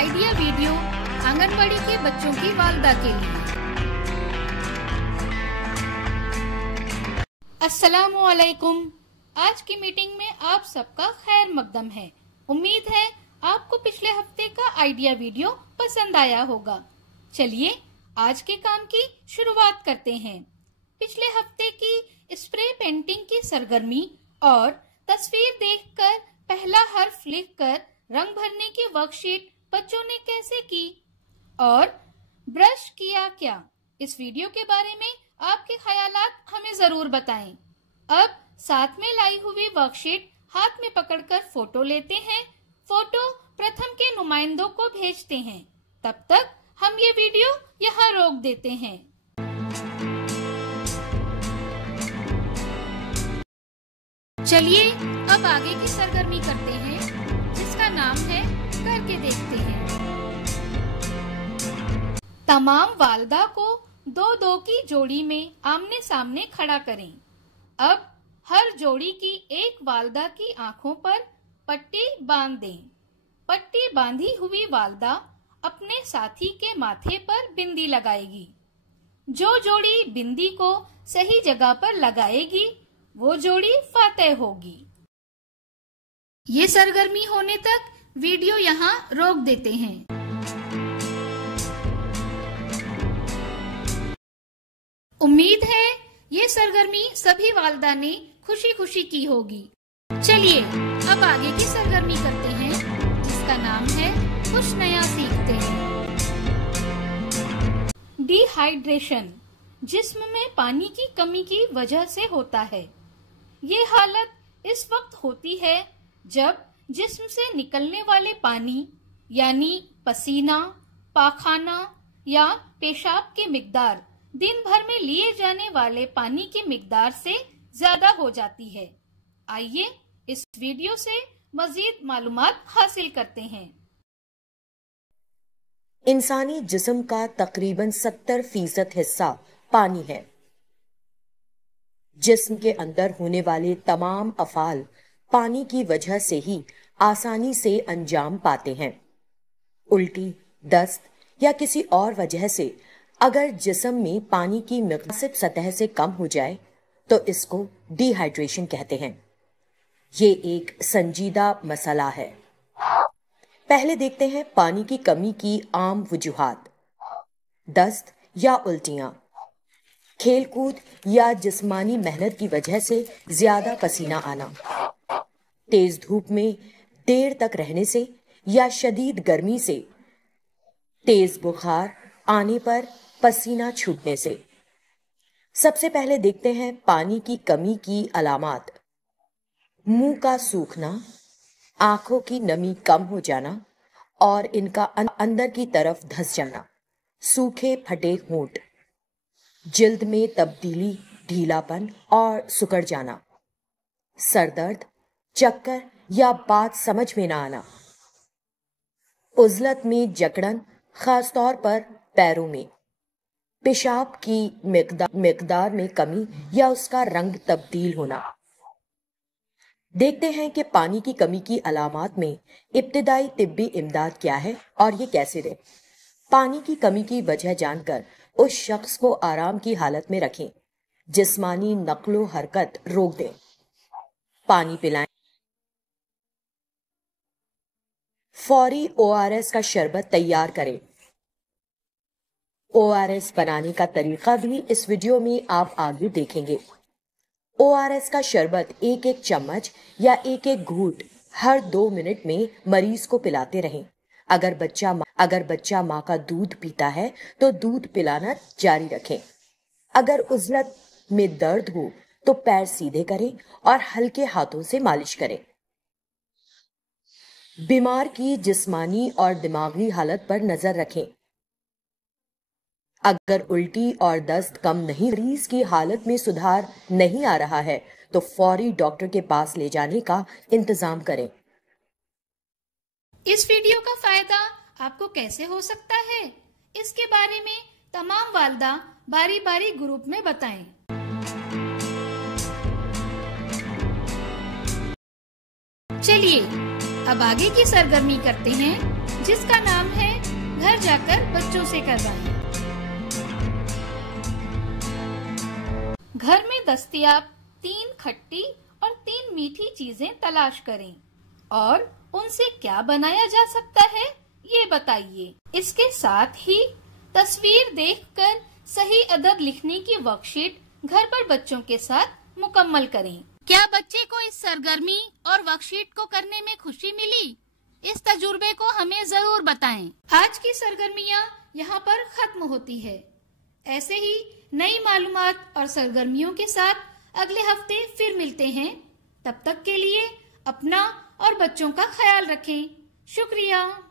Idea video anganwadi के बच्चों की वालदा के लिए। अस्सलामु अलैकुम। आज की मीटिंग में आप सबका खैर मकदम है। उम्मीद है आपको पिछले हफ्ते का आइडिया वीडियो पसंद आया होगा। चलिए आज के काम की शुरुआत करते हैं। पिछले हफ्ते की स्प्रे पेंटिंग की सरगर्मी और तस्वीर देखकर पहला हर्फ लिखकर रंग भरने की वर्कशीट बच्चों ने कैसे की और ब्रश किया क्या, इस वीडियो के बारे में आपके ख्यालात हमें जरूर बताएं। अब साथ में लाई हुई वर्कशीट हाथ में पकड़कर फोटो लेते हैं। फोटो प्रथम के नुमाइंदों को भेजते हैं। तब तक हम ये वीडियो यहाँ रोक देते हैं। चलिए अब आगे की सरगर्मी करते हैं, जिसका नाम है करके देखते हैं। तमाम वालदा को दो दो की जोड़ी में आमने सामने खड़ा करें। अब हर जोड़ी की एक वालदा की आंखों पर पट्टी बांध दें। पट्टी बांधी हुई वालदा अपने साथी के माथे पर बिंदी लगाएगी। जो जोड़ी बिंदी को सही जगह पर लगाएगी वो जोड़ी फातेह होगी। ये सरगर्मी होने तक वीडियो यहाँ रोक देते हैं। उम्मीद है ये सरगर्मी सभी वालदा ने खुशी खुशी की होगी। चलिए अब आगे की सरगर्मी करते हैं, जिसका नाम है कुछ नया सीखते हैं। डिहाइड्रेशन जिस्म में पानी की कमी की वजह से होता है। ये हालत इस वक्त होती है जब जिस्म से निकलने वाले पानी यानी पसीना, पाखाना या पेशाब की मिकदार दिन भर में लिए जाने वाले पानी की मिकदार से ज्यादा हो जाती है। आइए इस वीडियो से मजीद मालूमात हासिल करते हैं। इंसानी जिस्म का तकरीबन 70% हिस्सा पानी है। जिस्म के अंदर होने वाले तमाम अफाल पानी की वजह से ही आसानी से अंजाम पाते हैं। उल्टी, दस्त या किसी और वजह से अगर जिस्म में पानी की मुनासिब सतह से कम हो जाए तो इसको डिहाइड्रेशन कहते हैं। ये एक संजीदा मसला है। पहले देखते हैं पानी की कमी की आम वजूहात। दस्त या उल्टियां, खेलकूद या जिस्मानी मेहनत की वजह से ज्यादा पसीना आना, तेज धूप में देर तक रहने से या शदीद गर्मी से तेज बुखार आने पर पसीना छूटने से। सबसे पहले देखते हैं पानी की कमी की अलामात। मुंह का सूखना, आंखों की नमी कम हो जाना और इनका अंदर की तरफ धंस जाना, सूखे फटे होंठ, जिल्द में तब्दीली, ढीलापन और सिकुड़ जाना, सरदर्द, चक्कर या बात समझ में ना आना, उजलत में जकड़न, खासतौर पर पैरों में, पेशाब की मिकदार में कमी या उसका रंग तब्दील होना। देखते हैं कि पानी की कमी की अलामात में इब्तिदाई तिब्बी इमदाद क्या है और ये कैसे दें। पानी की कमी की वजह जानकर उस शख्स को आराम की हालत में रखें। जिस्मानी नक्लो हरकत रोक दें। पानी पिलाएं। फौरी ORS का शरबत तैयार करें। ORS बनाने का तरीका भी इस वीडियो में आप आगे देखेंगे। ORS का शरबत एक एक चम्मच या एक एक घूंट हर 2 मिनट में मरीज को पिलाते रहें। अगर बच्चा माँ का दूध पीता है तो दूध पिलाना जारी रखें। अगर उजलत में दर्द हो तो पैर सीधे करें और हल्के हाथों से मालिश करें। बीमार की जिस्मानी और दिमागी हालत पर नजर रखें। अगर उल्टी और दस्त कम नहीं, मरीज की हालत में सुधार नहीं आ रहा है तो फौरी डॉक्टर के पास ले जाने का इंतजाम करें। इस वीडियो का फायदा आपको कैसे हो सकता है, इसके बारे में तमाम वालदा बारी बारी ग्रुप में बताएं। चलिए अब आगे की सरगर्मी करते हैं, जिसका नाम है घर जाकर बच्चों से करवाएं। घर में दस्तयाब 3 खट्टी और 3 मीठी चीजें तलाश करें और उनसे क्या बनाया जा सकता है ये बताइए। इसके साथ ही तस्वीर देखकर सही अदद लिखने की वर्कशीट घर पर बच्चों के साथ मुकम्मल करें। क्या बच्चे को इस सरगर्मी और वर्कशीट को करने में खुशी मिली? इस तजुर्बे को हमें जरूर बताएं। आज की सरगर्मियाँ यहाँ पर खत्म होती है। ऐसे ही नई मालूमात और सरगर्मियों के साथ अगले हफ्ते फिर मिलते हैं। तब तक के लिए अपना और बच्चों का ख्याल रखें। शुक्रिया।